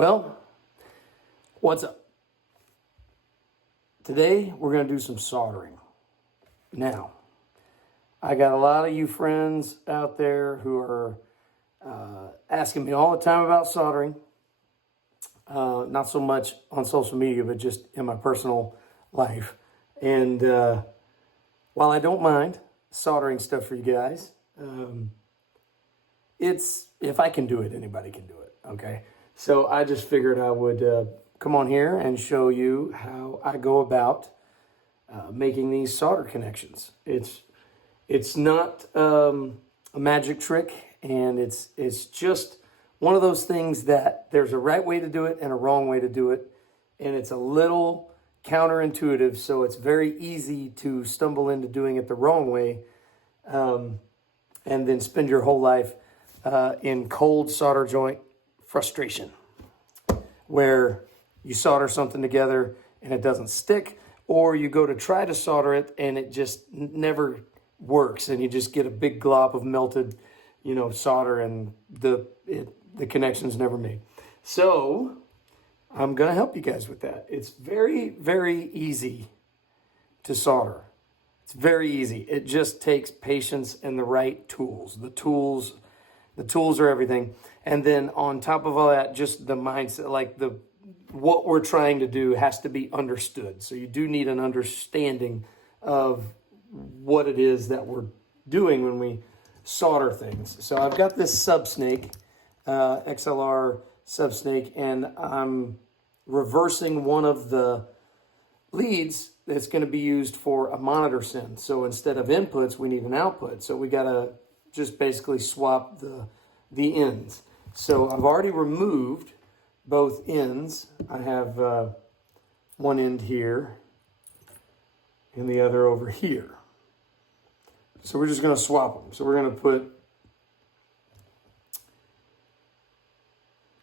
Well, what's up? Today we're going to do some soldering. Now, I got a lot of you friends out there who are asking me all the time about soldering. Not so much on social media, but just in my personal life. And while I don't mind soldering stuff for you guys, if I can do it, anybody can do it, okay? So I just figured I would come on here and show you how I go about making these solder connections. It's not a magic trick, and it's just one of those things that there's a right way to do it and a wrong way to do it, and it's a little counterintuitive, so it's very easy to stumble into doing it the wrong way, and then spend your whole life in cold solder joint frustration, where you solder something together and it doesn't stick, or you go to try to solder it and it just never works, and you just get a big glob of melted, solder, and the connection's never made. So I'm gonna help you guys with that. It's very, very easy to solder. It's very easy. It just takes patience and the right tools. The tools are everything. And then on top of all that, just the mindset, what we're trying to do has to be understood. So you do need an understanding of what it is that we're doing when we solder things. So I've got this subsnake, XLR subsnake, and I'm reversing one of the leads that's going to be used for a monitor send. So instead of inputs, we need an output. So we got to just basically swap the ends. So I've already removed both ends. I have one end here and the other over here. So we're just going to swap them. So we're going to put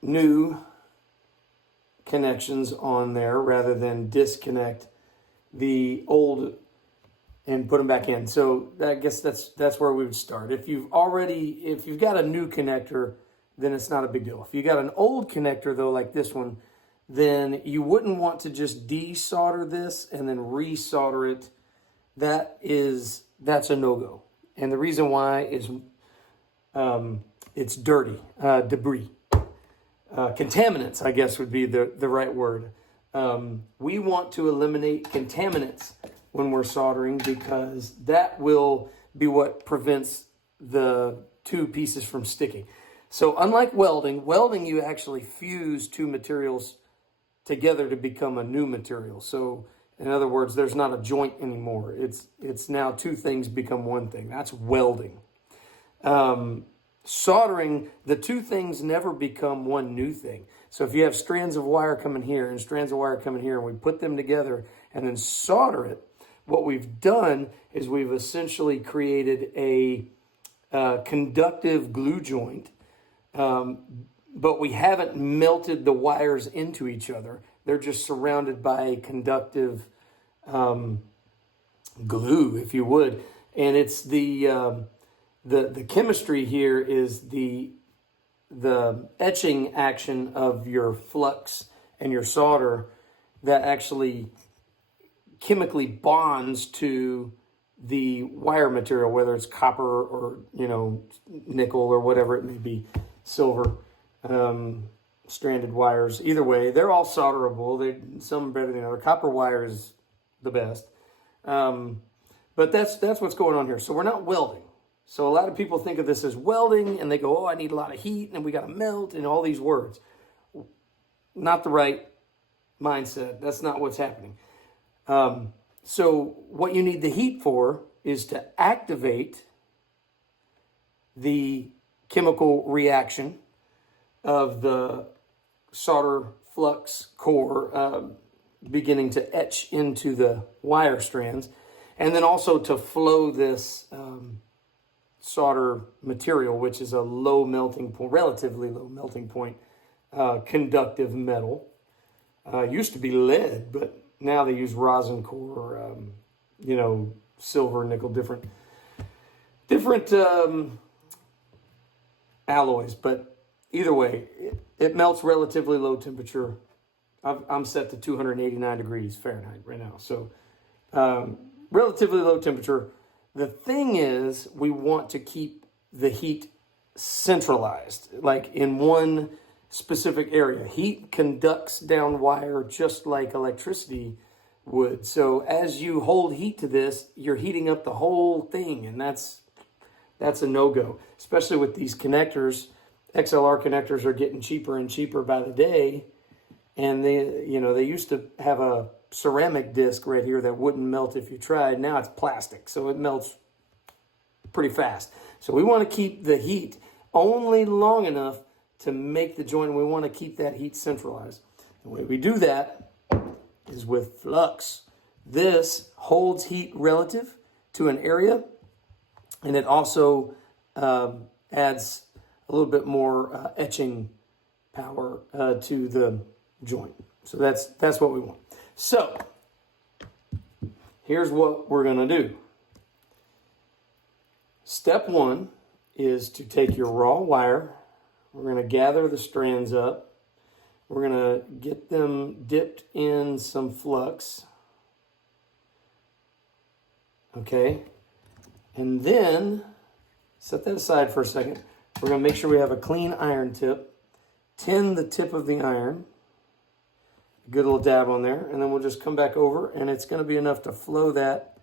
new connections on there rather than disconnect the old and put them back in. So I guess that's where we would start. If you've got a new connector, then it's not a big deal. If you got an old connector though, like this one, then you wouldn't want to just desolder this and then resolder it. That's a no-go. And the reason why is it's dirty, debris. Contaminants, I guess, would be the right word. We want to eliminate contaminants when we're soldering, because that will be what prevents the two pieces from sticking. So unlike welding you actually fuse two materials together to become a new material. So in other words, there's not a joint anymore. It's now two things become one thing. That's welding. Soldering, the two things never become one new thing. So if you have strands of wire coming here and strands of wire coming here, and we put them together and then solder it, what we've done is we've essentially created a conductive glue joint, but we haven't melted the wires into each other. They're just surrounded by conductive glue, if you would. And it's the chemistry here is the etching action of your flux and your solder that actually chemically bonds to the wire material, whether it's copper or nickel or whatever it may be, silver, stranded wires. Either way, they're all solderable. Some better than other. Copper wire is the best, but that's what's going on here. So we're not welding. So a lot of people think of this as welding, and they go, "Oh, I need a lot of heat, and we got to melt," and all these words. Not the right mindset. That's not what's happening. So what you need the heat for is to activate the chemical reaction of the solder flux core beginning to etch into the wire strands, and then also to flow this solder material, which is a low melting point, relatively low melting point, conductive metal. Used to be lead, but now they use rosin core, silver, nickel, different alloys. But either way, it melts relatively low temperature. I'm set to 289 degrees Fahrenheit right now. So relatively low temperature. The thing is, we want to keep the heat centralized, like in one specific area. Heat conducts down wire just like electricity would. So as you hold heat to this, you're heating up the whole thing, and that's a no-go, especially with these connectors. XLR connectors are getting cheaper and cheaper by the day, and they used to have a ceramic disc right here that wouldn't melt if you tried. Now it's plastic, so it melts pretty fast. So we want to keep the heat only long enough to make the joint. We want to keep that heat centralized. The way we do that is with flux. This holds heat relative to an area, and it also adds a little bit more etching power to the joint. So that's what we want. So here's what we're going to do. Step one is to take your raw wire. We're going to gather the strands up. We're going to get them dipped in some flux. Okay. And then set that aside for a second. We're going to make sure we have a clean iron tip. Tin the tip of the iron. A good little dab on there. And then we'll just come back over, and it's going to be enough to flow that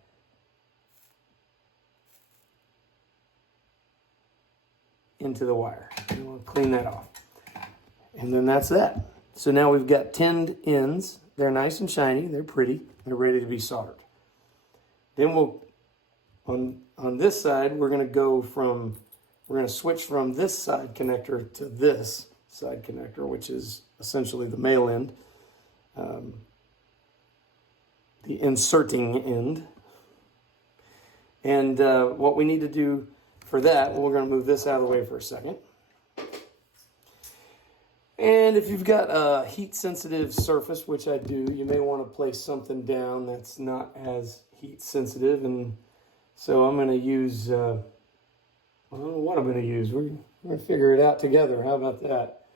into the wire. And we'll clean that off. And then that's that. So now we've got tinned ends. They're nice and shiny. They're pretty. They're ready to be soldered. Then we'll, on this side, we're going to switch from this side connector to this side connector, which is essentially the male end, the inserting end. And what we need to do for that, we're going to move this out of the way for a second. And if you've got a heat-sensitive surface, which I do, you may want to place something down that's not as heat-sensitive. And so I'm going to use, I don't know what I'm going to use. We're going to figure it out together. How about that?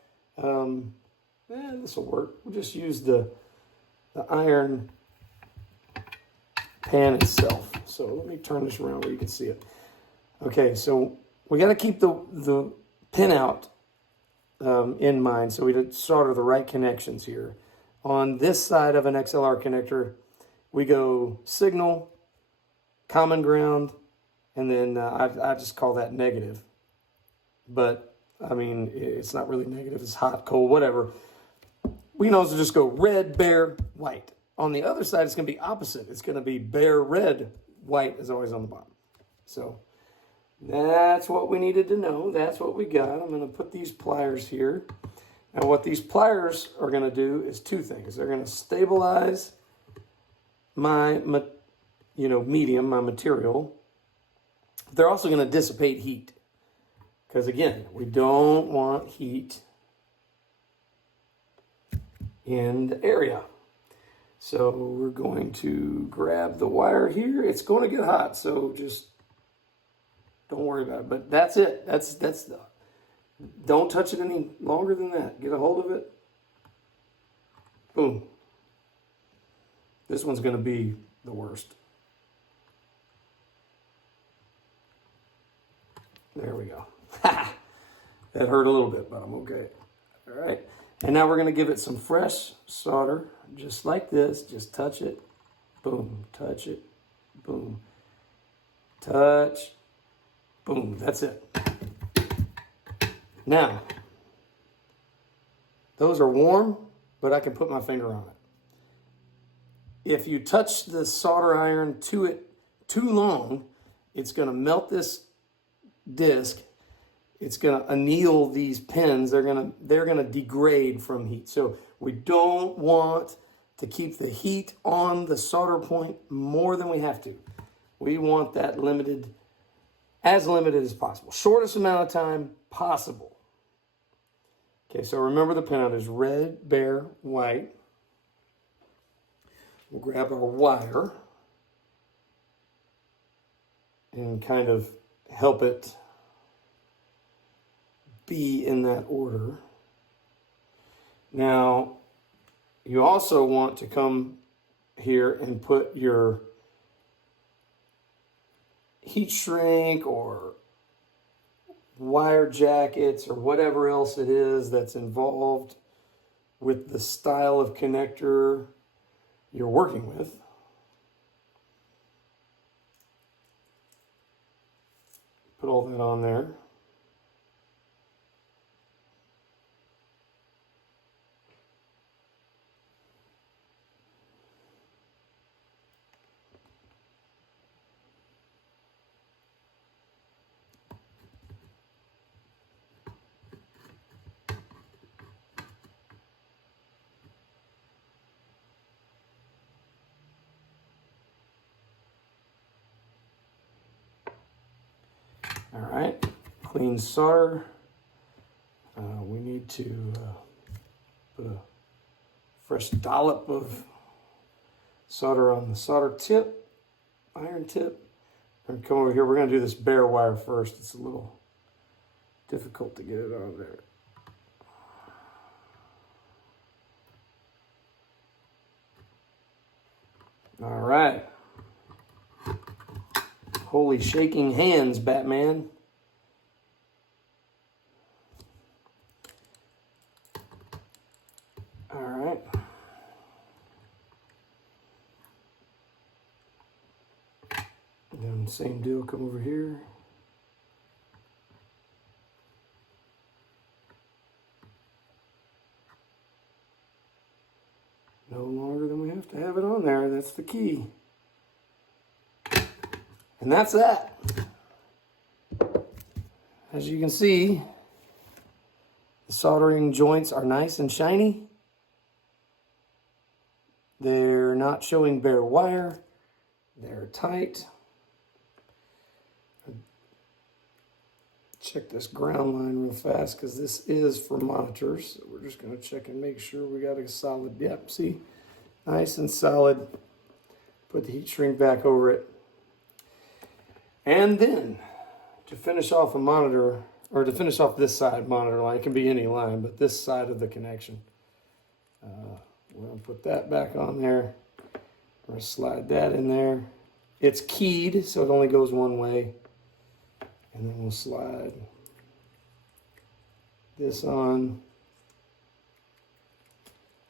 This will work. We'll just use the iron pan itself. So let me turn this around where you can see it. Okay, so we got to keep the pin out in mind, so we solder the right connections here. On this side of an XLR connector, we go signal, common ground, and then I just call that negative. But, I mean, it's not really negative. It's hot, cold, whatever. We can also just go red, bare, white. On the other side, it's going to be opposite. It's going to be bare, red, white is always on the bottom. So that's what we needed to know. That's what we got. I'm going to put these pliers here. Now what these pliers are going to do is two things. They're going to stabilize my medium, my material. They're also going to dissipate heat. Because again, we don't want heat in the area. So we're going to grab the wire here. It's going to get hot, so just don't worry about it. But that's it. Don't touch it any longer than that. Get a hold of it. Boom. This one's going to be the worst. There we go. That hurt a little bit, but I'm okay. All right. And now we're going to give it some fresh solder, just like this. Just touch it. Boom. Touch it. Boom. Touch. Boom. That's it. Now, those are warm, but I can put my finger on it. If you touch the solder iron to it too long, it's going to melt this disc. It's going to anneal these pins. They're going to degrade from heat. So we don't want to keep the heat on the solder point more than we have to. We want that as limited as possible. Shortest amount of time possible. Okay, so remember the pinout is red, bare, white. We'll grab our wire and kind of help it be in that order. Now, you also want to come here and put your heat shrink or wire jackets or whatever else it is that's involved with the style of connector you're working with. Put all that on there. All right, clean solder. We need to put a fresh dollop of solder on the solder tip, iron tip. And come over here, we're gonna do this bare wire first. It's a little difficult to get it on there. All right. Holy shaking hands, Batman. All right. And then same deal, come over here. No longer than we have to have it on there. That's the key. And that's that. As you can see, the soldering joints are nice and shiny. They're not showing bare wire. They're tight. Check this ground line real fast because this is for monitors. So we're just going to check and make sure we got a solid, yep, see? Nice and solid. Put the heat shrink back over it. And then, to finish off a monitor, or to finish off this side monitor line, it can be any line, but this side of the connection. We're going to put that back on there. We're going to slide that in there. It's keyed, so it only goes one way. And then we'll slide this on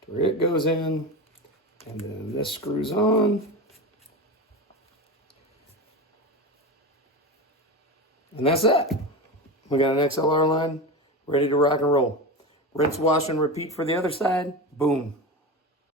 to where it goes in. And then this screws on. And that's that. We got an XLR line ready to rock and roll. Rinse, wash, and repeat for the other side. Boom.